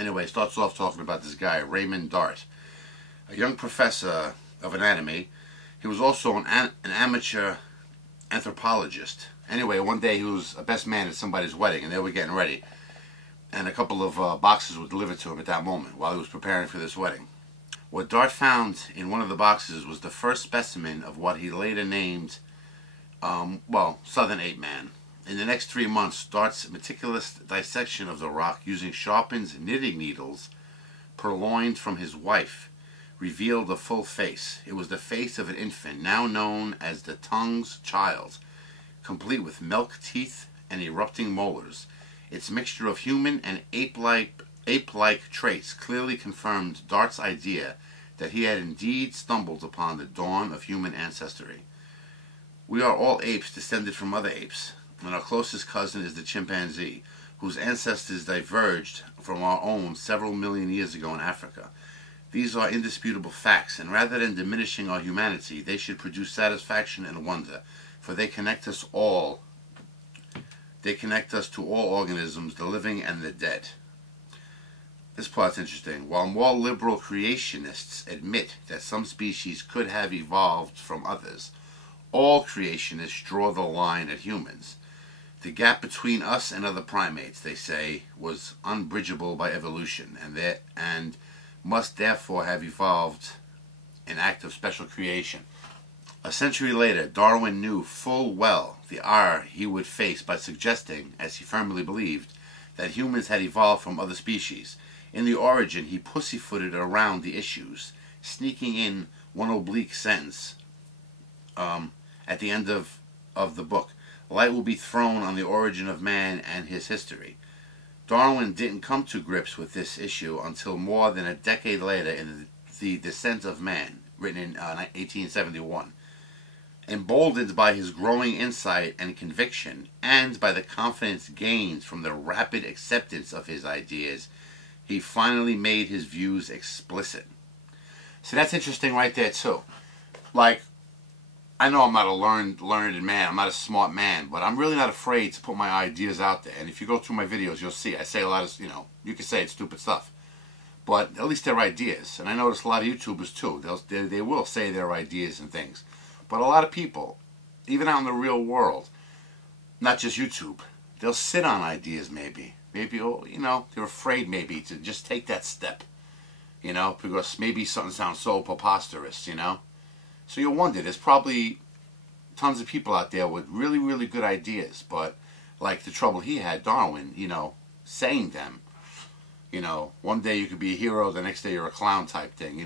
Anyway, it starts off talking about this guy, Raymond Dart, a young professor of anatomy. He was also an amateur anthropologist. Anyway, one day he was a best man at somebody's wedding, and they were getting ready. And a couple of boxes were delivered to him at that moment while he was preparing for this wedding. What Dart found in one of the boxes was the first specimen of what he later named, Southern Ape Man. In the next 3 months, Dart's meticulous dissection of the rock using sharpened knitting needles purloined from his wife revealed the full face. It was the face of an infant, now known as the tongue's child, complete with milk teeth and erupting molars. Its mixture of human and ape-like traits clearly confirmed Dart's idea that he had indeed stumbled upon the dawn of human ancestry. We are all apes descended from other apes, and our closest cousin is the chimpanzee, whose ancestors diverged from our own several million years ago in Africa. These are indisputable facts, and rather than diminishing our humanity, they should produce satisfaction and wonder, for they connect us all. They connect us to all organisms, the living and the dead. This part's interesting. While more liberal creationists admit that some species could have evolved from others, all creationists draw the line at humans. The gap between us and other primates, they say, was unbridgeable by evolution, and must therefore have evolved an act of special creation. A century later, Darwin knew full well the ire he would face by suggesting, as he firmly believed, that humans had evolved from other species. In the origin, he pussyfooted around the issues, sneaking in one oblique sentence at the end of the book. Light will be thrown on the origin of man and his history. Darwin didn't come to grips with this issue until more than a decade later in The Descent of Man, written in 1871. Emboldened by his growing insight and conviction, and by the confidence gained from the rapid acceptance of his ideas, he finally made his views explicit. So that's interesting right there too. Like, I know I'm not a learned man, I'm not a smart man, but I'm really not afraid to put my ideas out there. And if you go through my videos, you'll see I say a lot of, you could say it's stupid stuff. But at least they're ideas. And I notice a lot of YouTubers too. They will say their ideas and things. But a lot of people, even out in the real world, not just YouTube, they'll sit on ideas maybe. Maybe, they're afraid maybe to just take that step. Because maybe something sounds so preposterous, So you'll wonder, there's probably tons of people out there with really, really good ideas, but like the trouble he had, Darwin, saying them, one day you could be a hero, the next day you're a clown type thing,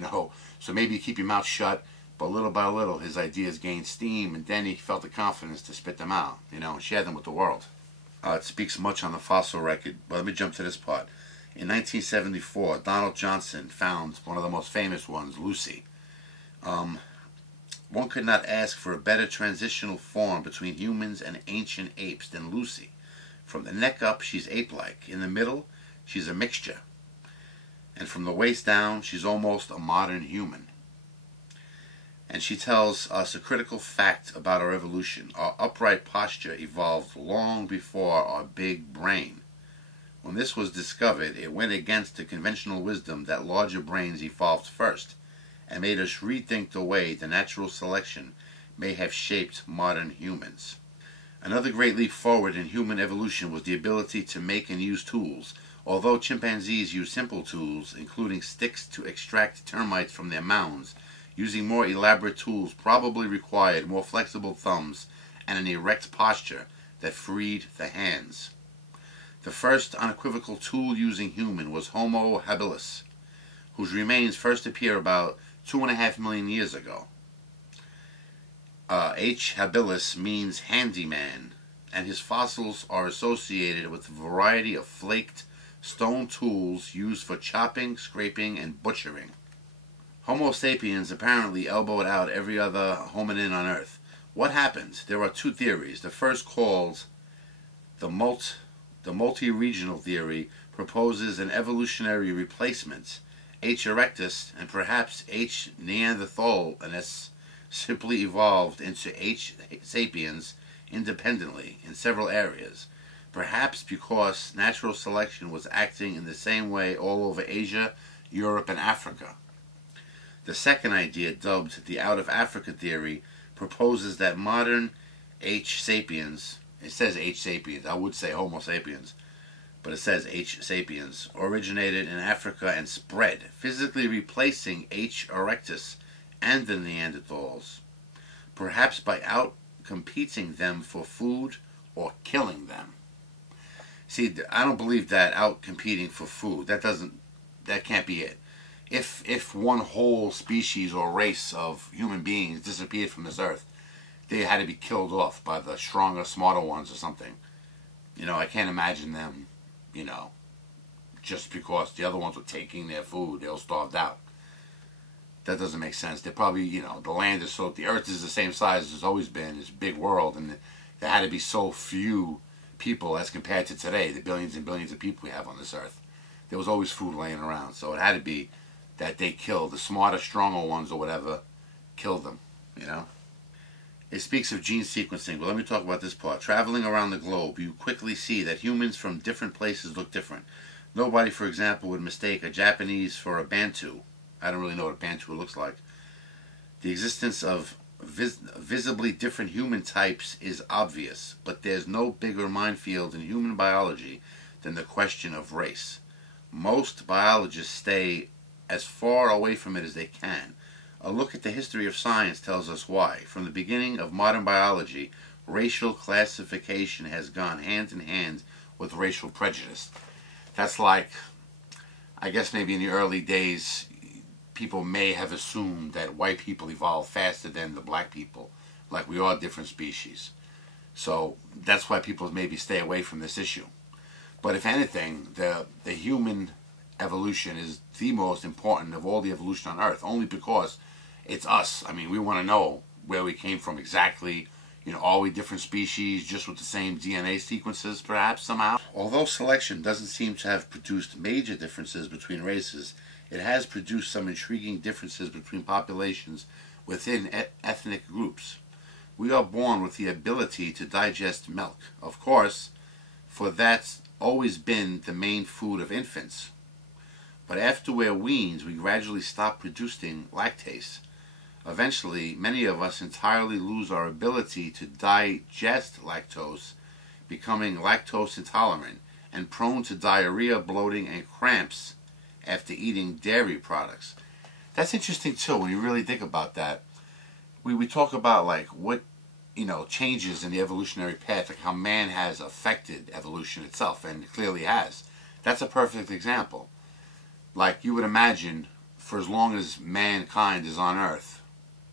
So maybe you keep your mouth shut, but little by little his ideas gained steam, and then he felt the confidence to spit them out, and share them with the world. It speaks much on the fossil record, but let me jump to this part. In 1974, Donald Johnson found one of the most famous ones, Lucy. One could not ask for a better transitional form between humans and ancient apes than Lucy. From the neck up, she's ape-like. In the middle, she's a mixture. And from the waist down, she's almost a modern human. And she tells us a critical fact about our evolution. Our upright posture evolved long before our big brain. When this was discovered, it went against the conventional wisdom that larger brains evolved first, and made us rethink the way the natural selection may have shaped modern humans. Another great leap forward in human evolution was the ability to make and use tools. Although chimpanzees use simple tools, including sticks to extract termites from their mounds, using more elaborate tools probably required more flexible thumbs and an erect posture that freed the hands. The first unequivocal tool-using human was Homo habilis, whose remains first appear about 2.5 million years ago. H. habilis means handyman, and his fossils are associated with a variety of flaked stone tools used for chopping, scraping, and butchering. Homo sapiens apparently elbowed out every other hominin on Earth. What happened? There are two theories. The first, called the multi-regional theory, proposes an evolutionary replacement. H. erectus and perhaps H. neanderthalensis simply evolved into H. sapiens independently in several areas. Perhaps because natural selection was acting in the same way all over Asia, Europe, and Africa. The second idea, dubbed the out of Africa theory, proposes that modern H. sapiens, it says H. sapiens, I would say Homo sapiens, but it says H. sapiens, originated in Africa and spread, physically replacing H. erectus and the Neanderthals, perhaps by out-competing them for food or killing them. See, I don't believe that out-competing for food. That can't be it. If one whole species or race of human beings disappeared from this earth, they had to be killed off by the stronger, smarter ones or something. I can't imagine them, just because the other ones were taking their food, they all starved out. That doesn't make sense. They're probably, the land is the earth is the same size as it's always been. It's a big world, and there had to be so few people as compared to today, the billions and billions of people we have on this earth. There was always food laying around, so it had to be that they killed the smarter, stronger ones or whatever, killed them, It speaks of gene sequencing, but let me talk about this part. Traveling around the globe, you quickly see that humans from different places look different. Nobody, for example, would mistake a Japanese for a Bantu. I don't really know what a Bantu looks like. The existence of visibly different human types is obvious, but there's no bigger minefield in human biology than the question of race. Most biologists stay as far away from it as they can. A look at the history of science tells us why. From the beginning of modern biology, racial classification has gone hand in hand with racial prejudice. That's like, I guess maybe in the early days, people may have assumed that white people evolved faster than the black people, like we are different species. So that's why people maybe stay away from this issue. But if anything, the human evolution is the most important of all the evolution on Earth, only because it's us. I mean, we want to know where we came from exactly. Are we different species just with the same DNA sequences, perhaps, somehow? Although selection doesn't seem to have produced major differences between races, it has produced some intriguing differences between populations within ethnic groups. We are born with the ability to digest milk, of course, for that's always been the main food of infants. But after we're weaned, we gradually stop producing lactase. Eventually, many of us entirely lose our ability to digest lactose, becoming lactose intolerant and prone to diarrhea, bloating, and cramps after eating dairy products. That's interesting too when you really think about that. We talk about like what changes in the evolutionary path, like how man has affected evolution itself, and it clearly has. That's a perfect example. Like you would imagine, for as long as mankind is on Earth,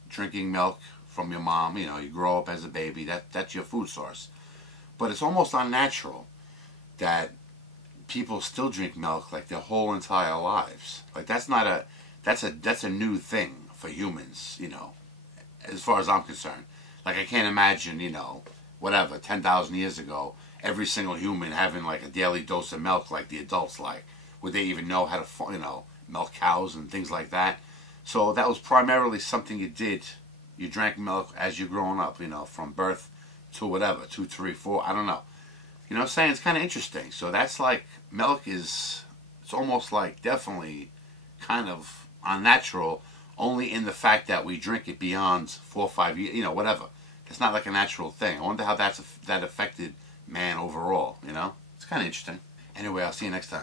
drinking milk from your mom, you grow up as a baby, that's your food source. But it's almost unnatural that people still drink milk like their whole entire lives. Like that's a new thing for humans, as far as I'm concerned. Like I can't imagine, 10,000 years ago, every single human having like a daily dose of milk like the adults like. Would they even know how to, milk cows and things like that? So that was primarily something you did. You drank milk as you're growing up, from birth to whatever, 2, 3, 4, I don't know. You know what I'm saying? It's kind of interesting. So that's like, milk it's almost like definitely kind of unnatural, only in the fact that we drink it beyond 4 or 5 years, whatever. It's not like a natural thing. I wonder how that affected man overall, It's kind of interesting. Anyway, I'll see you next time.